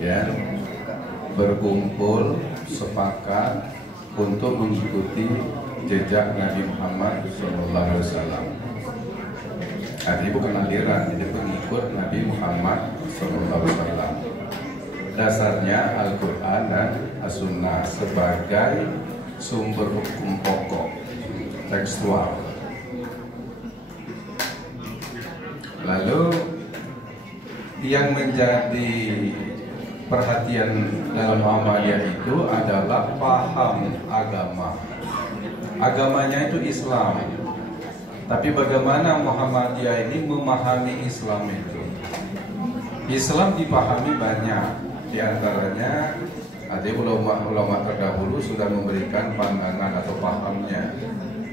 ya, berkumpul sepakat untuk mengikuti jejak Nabi Muhammad SAW. Artinya bukan aliran, jadi pengikut Nabi Muhammad SAW. Dasarnya Al-Quran dan As-Sunnah sebagai sumber hukum pokok tekstual. Lalu yang menjadi perhatian dalam Muhammadiyah itu adalah paham agama. Agamanya itu Islam. Tapi bagaimana Muhammadiyah ini memahami Islam itu? Islam dipahami banyak. Di antaranya ada ulama terdahulu sudah memberikan pandangan atau pahamnya,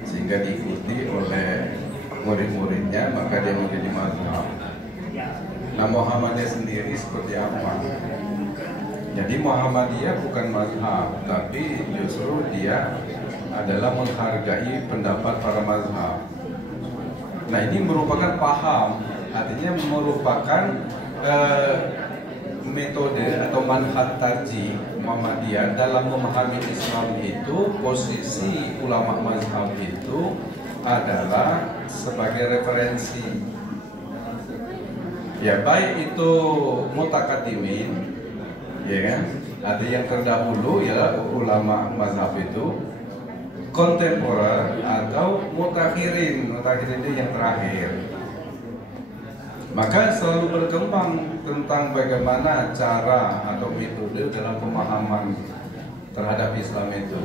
sehingga diikuti oleh murid-muridnya, maka dia menjadi mazhab. Nah, Muhammadiyah sendiri seperti apa? Jadi Muhammadiyah bukan mazhab, tapi justru dia adalah menghargai pendapat para mazhab. Nah, ini merupakan paham, artinya merupakan metode atau manhaj tarjih Muhammadiyah dalam memahami Islam itu. Posisi ulama mazhab itu adalah sebagai referensi, ya, baik itu mutakaddimin, ya kan, ada yang terdahulu ya ulama mazhab itu, kontemporer atau mutakhirin itu yang terakhir. Maka selalu berkembang tentang bagaimana cara atau metode dalam pemahaman terhadap Islam itu.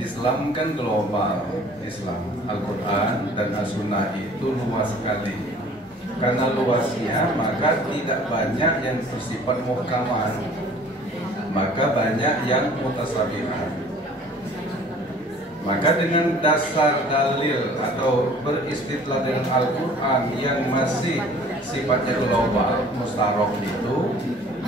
Islam kan global, Islam, Al-Quran dan As-Sunnah itu luas sekali. Karena luasnya maka tidak banyak yang bersifat muhkamat, maka banyak yang mutasyabihat. Maka dengan dasar dalil atau beristidlal dengan Al-Quran yang masih sifatnya global, mustarok itu,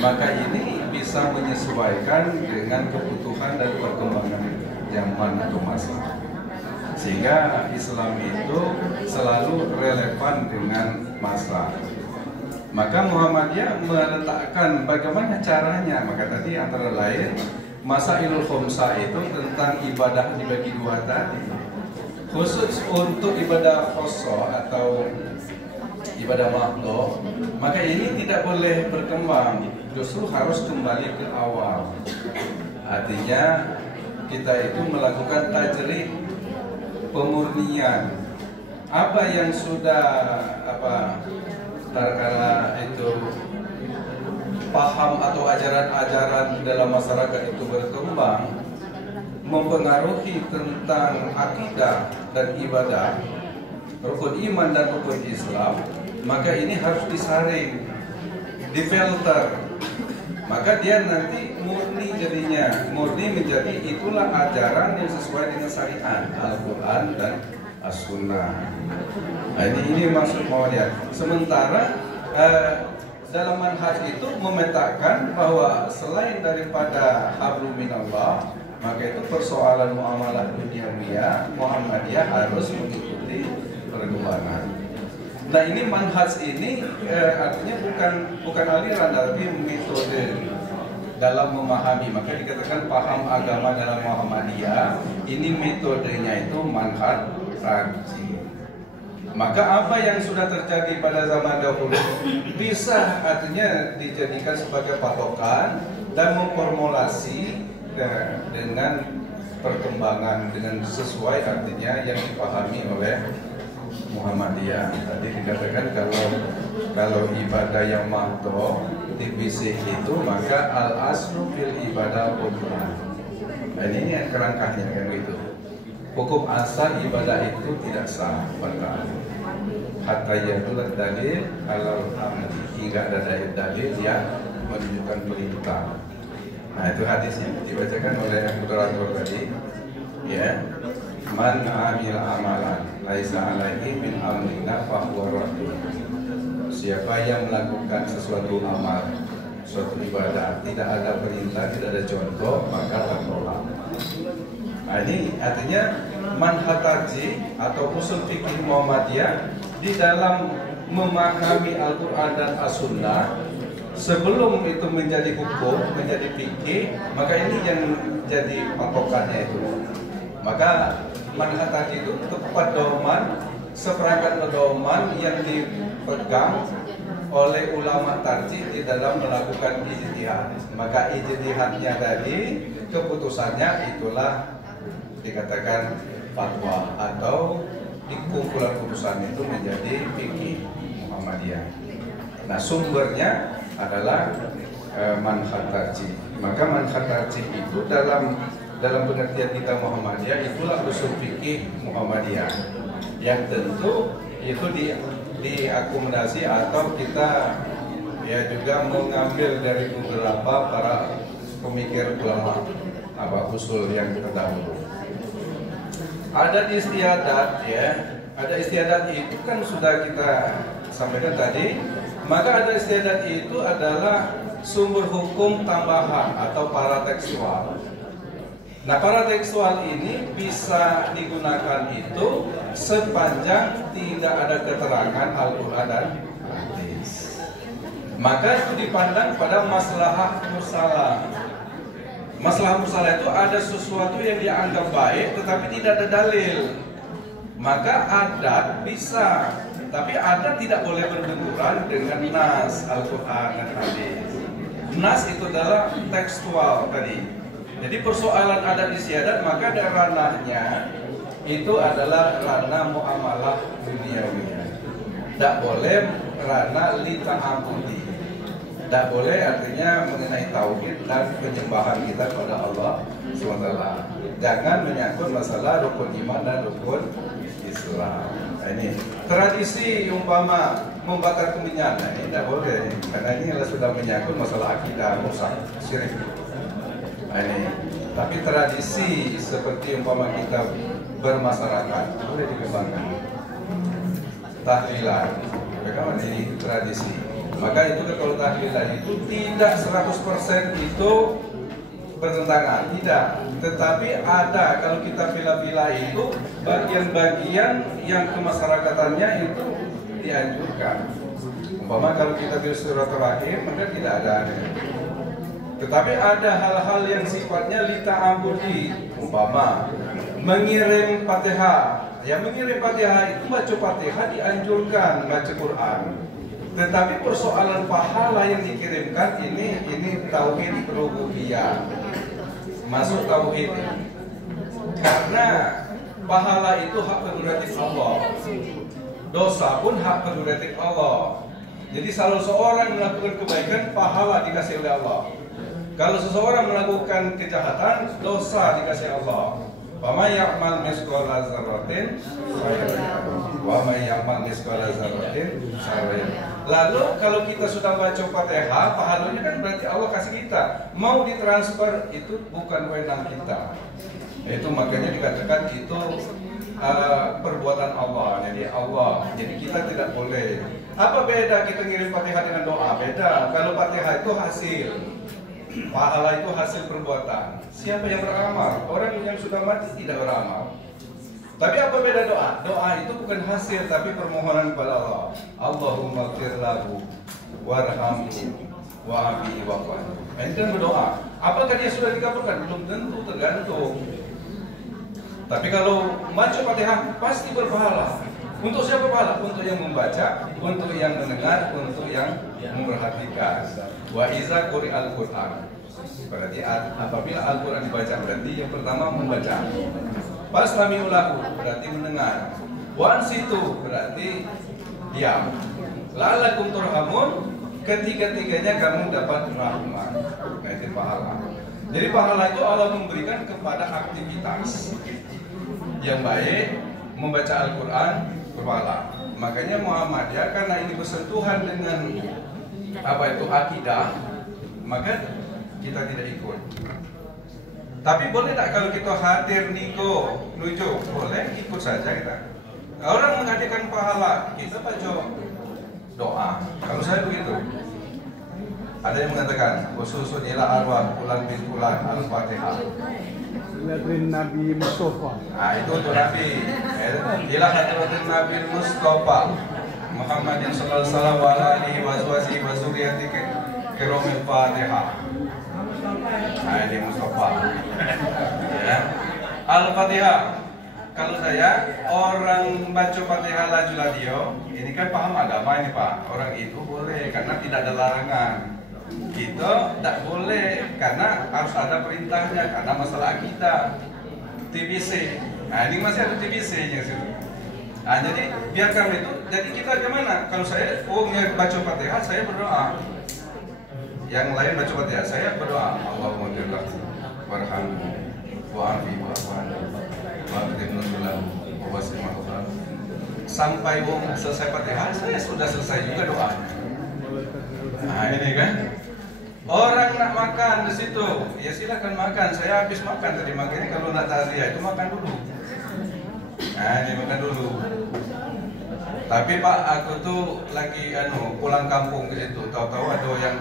maka ini bisa menyesuaikan dengan kebutuhan dan perkembangan zaman atau masa. Sehingga Islam itu selalu relevan dengan masa. Maka Muhammadiyah meletakkan bagaimana caranya. Maka tadi antara lain Masailul Khomsah itu tentang ibadah dibagi dua tadi. Khusus untuk ibadah khosoh atau ibadah makhluk, maka ini tidak boleh berkembang, justru harus kembali ke awal. Artinya kita itu melakukan tajrid, pemurnian. Apa yang sudah terkala itu paham atau ajaran-ajaran dalam masyarakat itu berkembang, mempengaruhi tentang akidah dan ibadah, rukun iman dan rukun Islam, maka ini harus disaring, difilter. Maka dia nanti murni jadinya, murni menjadi itulah ajaran yang sesuai dengan syariat Al-Quran dan As-Sunnah. Nah, ini maksud Muhammadiyah. Sementara dalam manhaj itu memetakan bahwa selain daripada hablum minallah, maka itu persoalan muamalah duniawiyah, Muhammadiyah harus mengikuti perkembangan. Nah, ini manhaj ini artinya bukan aliran, tapi metode dalam memahami. Maka dikatakan paham agama dalam Muhammadiyah, ini metodenya itu manhaj tarjih. Maka apa yang sudah terjadi pada zaman dahulu bisa artinya dijadikan sebagai patokan dan memformulasi dengan perkembangan, dengan sesuai artinya yang dipahami oleh Muhammadiyah. Tadi dikatakan kalau ibadah yang mahdoh divisi itu, maka al-aslu fil ibadah qudrah. Nah, ini yang kerangkanya kan gitu. Hukum asal ibadah itu tidak sah batal. Hatta yadulat dalil kalau hingga ada dalil yang menunjukkan perintah. Nah, itu hadisnya dibacakan oleh moderator tadi, ya. Man amil amalan laisa alaihi min amrina fahuwa raddun. Siapa yang melakukan sesuatu amal, suatu ibadah, tidak ada perintah, tidak ada contoh, maka tertolak. Nah, ini artinya manhaj tarjih atau usul fikih Muhammadiyah di dalam memahami Al-Quran dan As-Sunnah sebelum itu menjadi hukum, menjadi fikih, maka ini yang jadi patokannya itu. Maka manhaj tadi itu tepat doman, seperangkat pedoman yang dipegang oleh ulama tarjih di dalam melakukan ijtihad. Maka ijtihadnya tadi, keputusannya itulah dikatakan fatwa atau di kumpulan putusan itu menjadi fikih Muhammadiyah. Nah, sumbernya adalah manhaj tarjih. Maka manhaj tarjih itu dalam pengertian kita Muhammadiyah itulah usul fikih Muhammadiyah. Yang tentu itu diakomodasi atau kita ya juga mengambil dari beberapa para pemikir ulama usul yang terdahulu. Ada istiadat ya, ada istiadat itu kan sudah kita sampaikan tadi. Maka ada istiadat itu adalah sumber hukum tambahan atau paratekstual. Nah, paratekstual ini bisa digunakan itu sepanjang tidak ada keterangan Al-Quran dan hadis. Maka itu dipandang pada maslahah mursalah. Masalah musalah itu ada sesuatu yang dianggap baik tetapi tidak ada dalil. Maka adat bisa, tapi adat tidak boleh berbenturan dengan nas Al-Quran dan hadis. Nas itu adalah tekstual tadi. Jadi persoalan adat istiadat maka ada ranahnya itu adalah ranah muamalah duniawiyah. Tidak boleh ranah lita'abudi. Tidak boleh artinya mengenai tauhid dan penyembahan kita kepada Allah SWT. Jangan menyangkut masalah rukun iman dan rukun Islam. Nah, ini tradisi umpama membakar kemenyan, nah, ini tidak boleh karena ini sudah menyangkut masalah akidah, musak, syirik. Nah, ini. Tapi tradisi seperti umpama kita bermasyarakat boleh dikembangkan. Tahlilan, bagaimana ini tradisi? Maka itu kalau tahlilan itu tidak 100% itu bertentangan, tidak. Tetapi ada kalau kita pilih-pilih itu bagian-bagian yang kemasyarakatannya itu dianjurkan. Umpama kalau kita bersilaturahim maka tidak ada. Tetapi ada hal-hal yang sifatnya lita'abudi, umpama mengirim Fatihah. Ya, mengirim Fatihah itu baca Fatihah dianjurkan baca Quran. Tetapi persoalan pahala yang dikirimkan ini tauhid rububiyah. Masuk tauhid. Karena pahala itu hak prerogatif Allah. Dosa pun hak prerogatif Allah. Jadi kalau seorang melakukan kebaikan, pahala dikasih oleh Allah. Kalau seseorang melakukan kejahatan, dosa dikasih Allah. Wa may ya'mal mithqala dzarratin khairan yarah. Wa may ya'mal mithqala dzarratin syarran yarah. Lalu kalau kita sudah baca Fatihah, pahalanya kan berarti Allah kasih kita. Mau ditransfer itu bukan wewenang kita. Itu makanya dikatakan itu perbuatan Allah. Jadi kita tidak boleh. Apa beda kita ngirim Fatihah dengan doa? Beda. Kalau Fatihah itu hasil, pahala itu hasil perbuatan. Siapa yang beramal? Orang yang sudah mati tidak beramal. Tapi apa beda doa? Doa itu bukan hasil tapi permohonan kepada Allah. Allahumma ighfir lahu warhamhu wa'afihi wa'fu. Itu kan berdoa. Apakah dia sudah dikabulkan? Belum tentu, tergantung. Tapi kalau baca Fatihah pasti berpahala. Untuk siapa pahala? Untuk yang membaca, untuk yang mendengar, untuk yang memperhatikan. Wa iza quri'al Qur'an. Berarti apabila Al-Quran dibaca berarti yang pertama membaca. Fasami'ulahu berarti mendengar. Wansitu berarti diam. La'allakum turhamun, ketiga-tiganya kamu dapat rahmat. Nah, itu pahala. Jadi pahala itu Allah memberikan kepada aktivitas yang baik, membaca Al-Quran berpahala. Makanya Muhammadiyah karena ini bersentuhan dengan akidah, maka kita tidak ikut. Tapi boleh tak kalau kita hadir nuju, boleh ikut saja kita. Orang menghadirkan pahala, kita baca doa. Kalau saya begitu. Ada yang mengatakan khususun ila arwah fulan bin fulan al-Fatihah. Ladrin Nabi Mustafa. Nah, itu untuk Nabi. Ila hadratin Nabi Mustafa Muhammadin sallallahu alaihi wa alihi wa zurriyyatihi Kiromil Fatihah. Nah, ini Mustafa. Ya. Al-Fatihah. Kalau saya orang baca Fatihah laju ladio, ini kan paham agama ini Pak. Orang itu boleh karena tidak ada larangan. Kita tak boleh karena harus ada perintahnya karena masalah akidah. TBC. Nah, ini masih ada TBC-nya situ. Nah, jadi biarkan itu. Jadi kita gimana? Kalau saya baca Fatihah, saya berdoa. Yang lain baca Fatihah, saya berdoa. Allahumma ghfirlahu warhamhu wa'afi wa'afwanhu wa'akrim nuzulahu wa wasi' maghfiratahu. Sampai selesai Fatihah, saya sudah selesai juga doanya. Nah, ini kan. Orang nak makan di situ, ya silakan makan. Saya habis makan tadi, makanya kalau nak takziah itu makan dulu. Nah, ini makan dulu. Tapi Pak, aku tuh lagi pulang kampung ke situ. Tahu-tahu ada yang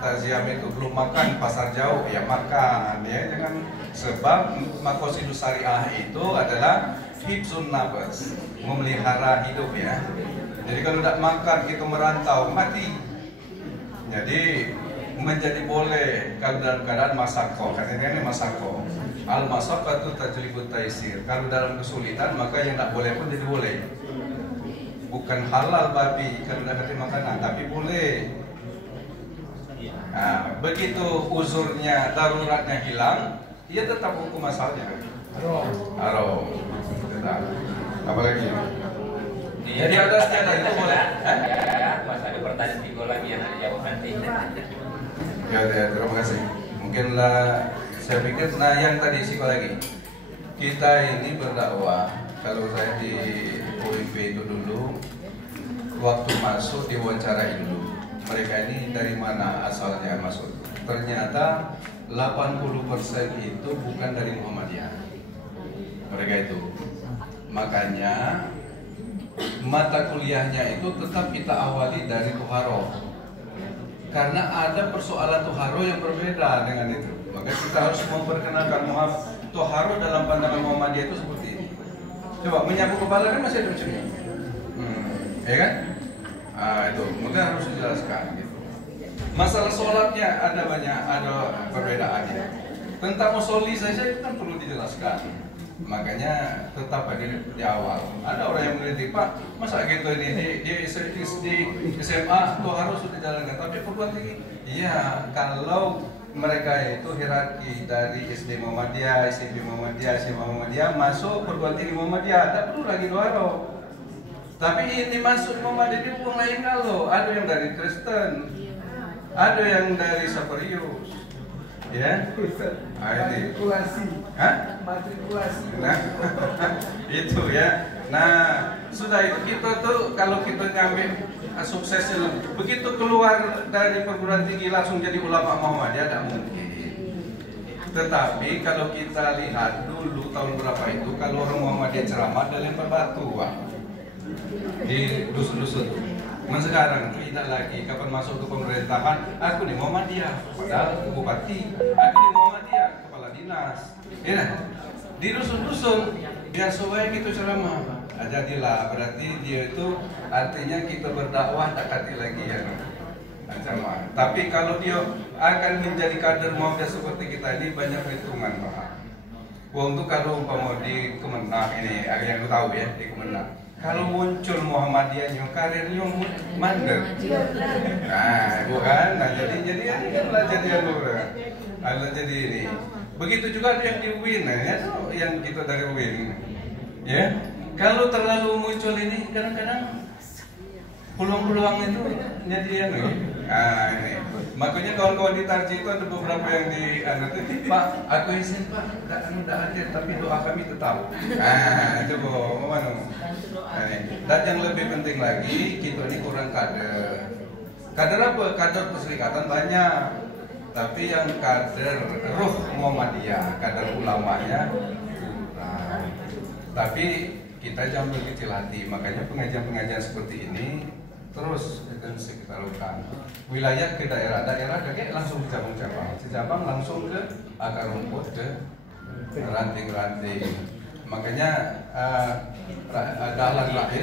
takziah itu belum makan, pasar jauh, ya makan ya. Jangan, sebab maqasidus syariah itu adalah hifzun nafas, memelihara hidup ya. Jadi kalau tidak makan kita merantau mati. Jadi menjadi boleh kalau dalam keadaan masako, katanya ini masako. Al masako itu tajlibut taisir. Kalau dalam kesulitan maka yang tidak boleh pun jadi boleh. Bukan halal babi kalau tidak ada makanan, tapi boleh. Nah, begitu uzurnya, daruratnya hilang, ia tetap hukum asalnya. Haram. Tetap. Apa lagi? Jadi ada tiada itu boleh. Pas ada pertanyaan tiga lagi yang ada jawab nanti. Ya, terima kasih. Mungkinlah saya pikir, nah yang tadi siko lagi. Kita ini berdakwah. Kalau saya di UIP itu dulu, waktu masuk diwawancarain dulu. Mereka ini dari mana asalnya masuk? Ternyata 80% itu bukan dari Muhammadiyah. Mereka itu. Makanya mata kuliahnya itu tetap kita awali dari Tuharo. Karena ada persoalan Tuharo yang berbeda dengan itu. Maka kita harus memperkenalkan Tuharo dalam pandangan Muhammadiyah itu seperti ini. Coba menyapu kepala kan masih ada ucapnya, ya kan? Itu maka harus dijelaskan gitu. Masalah sholatnya ada banyak, ada perbedaannya. Tentang musolli saja itu kan perlu dijelaskan. Makanya tetap di awal. Ada orang yang mengkritik, Pak, masa gitu ini di SMA tuh harus sudah dijalankan, tapi perguruan tinggi. Iya, kalau mereka itu hierarki dari SD Muhammadiyah, SMP Muhammadiyah, SMA Muhammadiyah, masuk perguruan tinggi Muhammadiyah, tidak perlu lagi doaro. Tapi ini masuk Muhammadiyah itu uang lain kalau ada yang dari Kristen, ada yang dari Saparius, ya. Matrikulasi. Hah? Matrikulasi. Nah, itu ya. Nah, sudah itu kita tuh kalau kita ngambil sukses begitu keluar dari perguruan tinggi langsung jadi ulama Muhammadiyah tidak mungkin. Tetapi kalau kita lihat dulu tahun berapa itu kalau orang Muhammadiyah ceramah ada lempar batu Pak, di dusun-dusun. Mas sekarang tidak lagi. Kapan masuk ke pemerintahan, aku di Muhammadiyah, padahal bupati, aku di Muhammadiyah, kepala dinas. Ya, di dusun-dusun biar supaya gitu ceramah. Jadilah berarti dia itu artinya kita berdakwah tak kati lagi ya ceramah. Tapi kalau dia akan menjadi kader Muhammadiyah seperti kita ini banyak perhitungan Pak. Untuk kalau umpama di Kemenang ini, yang aku tahu ya di Kemenang. Kalau muncul Muhammadiyahnya, karirnya mandek. Nah, bukan? Nah, jadi inilah jadi jadi ini. Begitu juga ada yang di UIN, ya, yang kita dari UIN, ya. Kalau terlalu muncul ini, kadang-kadang peluang-peluang itu jadi nah ini. Makanya kawan-kawan di Tarji itu ada beberapa yang di Pak, aku izin Pak, tidak hadir, tapi doa kami tetap. Nah, itu mana? Dan yang lebih penting lagi, kita ini kurang kader. Kader apa? Kader perserikatan banyak. Tapi yang kader ruh Muhammadiyah, kader ulamanya kurang. Tapi kita jangan berkecil hati. Makanya pengajian-pengajian seperti ini terus kita lakukan. Wilayah ke daerah kakek langsung cabang-cabang. Cabang langsung ke akar rumput, ke ranting-ranting. Makanya dahlan lahir